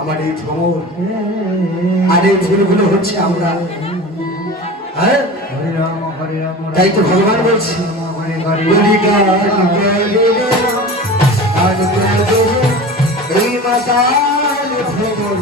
আমার এই ভ্রমর আর এই ভুলগুলো হচ্ছে আমরা। হ্যাঁ, তাই তো ভগবান বলছি এই মাতাল ভ্রমর